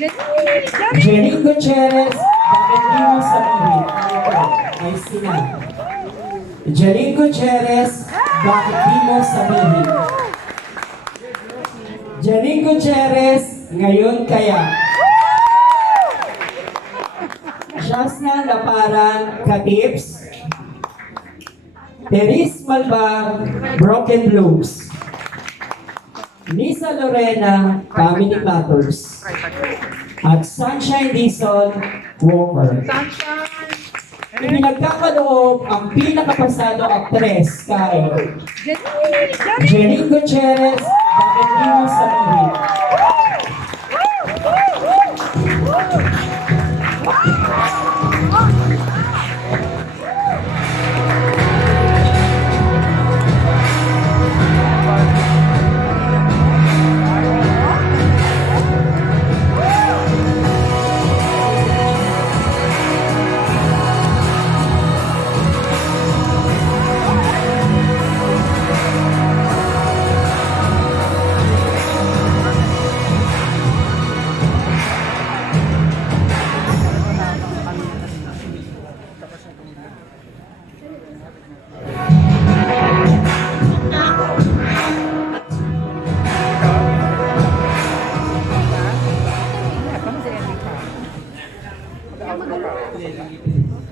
Jenny Gutierrez, bakit di mo sabihin? Ay sina. Jenny Gutierrez, bakit di mo sabihin? Jenny Gutierrez, ngayon kaya. Shasna Laparan, Katips. Teres Malbag, Broken Blues. Lisa Lorena, Family Matters. At Sunshine Dizon, Walker. Pinagkakaloob ang pinakapasado aktres kay Jenny Gutierrez, bakit di mo sabihin?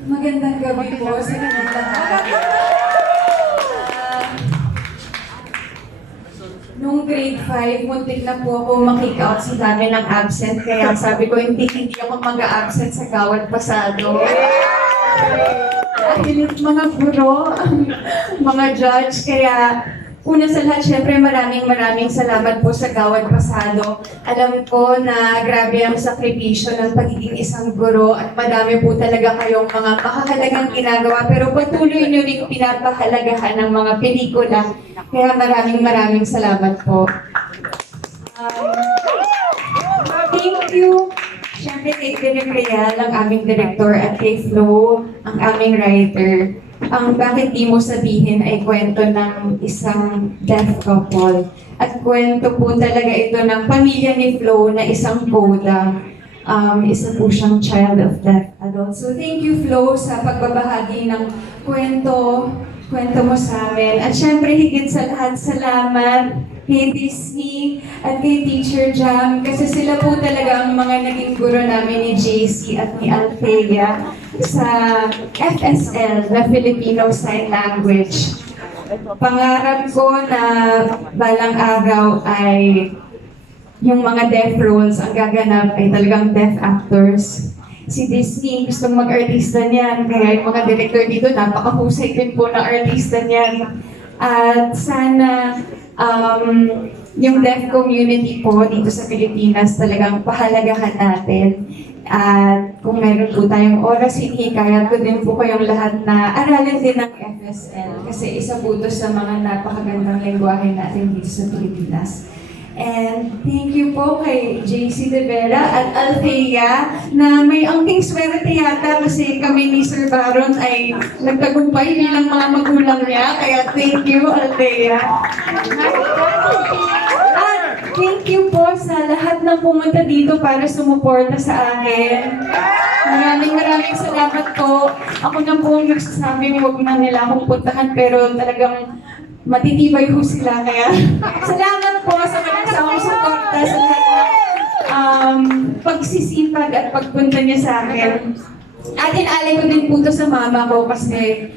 Magandang gabi po sa inyong lahat. Nung grade 5, muntik na po ako makick out sa dami ng absent. Kaya sabi ko, hindi ako mag-a-absent sa gawad pasado. Dahil mga guro, mga judge, kaya una sa lahat, syempre maraming salamat po sa gawad pasado. Alam ko na grabe ang sakripisyo ng pagiging isang guro at madami po talaga kayong mga makakalagang ginagawa pero patuloy nyo rin pinapahalagahan ng mga pelikula. Kaya maraming salamat po. Thank you. Syempre kay Direk Real, ang aming director, at kay Flo, ang aming writer. Ang bakit di mo sabihin ay kwento ng isang deaf couple. At kwento po talaga ito ng pamilya ni Flo na isang coda. Isa po siyang child of deaf adult. So thank you, Flo, sa pagbabahagi ng kwento mo sa amin. At syempre higit sa lahat, salamat kay Disney at kay Teacher Jam kasi sila po talaga ang mga naging guro namin ni JC at ni Althea sa FSL na Filipino Sign Language. Pangarap ko na balang araw ay yung mga deaf roles ang gaganap ay talagang deaf actors. Si Disney gustong mag-artista niyan, kaya yung mga director dito napakahusay din po ng artista niyan. At sana yung deaf community po dito sa Pilipinas talagang pahalagahan natin. At kung meron po tayong oras, hinihikayat ko din po kayong lahat na aralin din ng FSL kasi isa po ito sa mga napakagandang lengguwahe natin dito sa Pilipinas. And thank you po kay JC De Vera at Althea na may angking swerte yata kasi kami ni Sir Baron ay nagtagumpay bilang mga magulang niya. Kaya thank you, Althea. At thank you po sa lahat ng pumunta dito para sumuporta sa akin. Maraming salamat po. Ako na po ang nagsasabing huwag na nila akong puntahan pero talagang matitibay ho sila. Kaya salamat po sa mga suporta sa lahat ng pagsisipag at pagpunta niya sa akin. At inalay ko din po ito sa mama ko kasi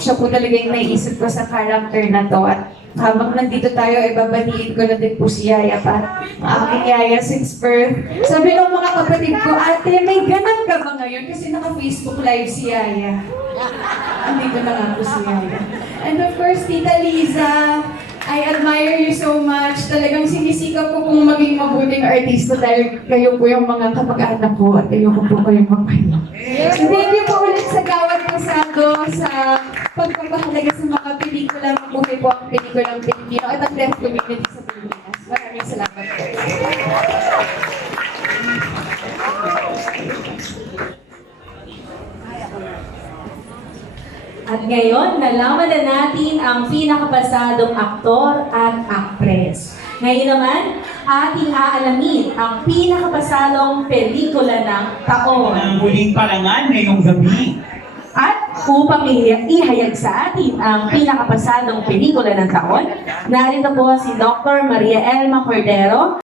siya po talaga yung naisip ko sa character na to. At habang nandito tayo, babatiin ko na din po si Yaya pa. Aking Yaya since birth. Sabi ng mga kapatid ko, ate, may ganap ka ba ngayon? Kasi naka-Facebook live si Yaya. Andito na nga po si Yaya. And of course, Tita Liza, I admire you so much. Talagang sinisikap ko kung maging mabuting artista dahil kayo po yung mga kamag-anak ko at kayo po kayong magpahinga. So thank you po ulit sa Gawad Pasado sa pagpapahalaga sa mga pelikula. Mabuhay po ang pelikulang Pilipino at ang deaf community sa Pilipinas. Maraming salamat po. At ngayon, nalaman na natin ang pinakapasadong aktor at aktres. Ngayon naman, ating aalamin ang pinakapasalong pelikula ng taon. Ang huling parangan ngayong gabi. At upang ihayag sa atin ang pinakapasalong pelikula ng taon, narito po si Dr. Maria Elma Cordero,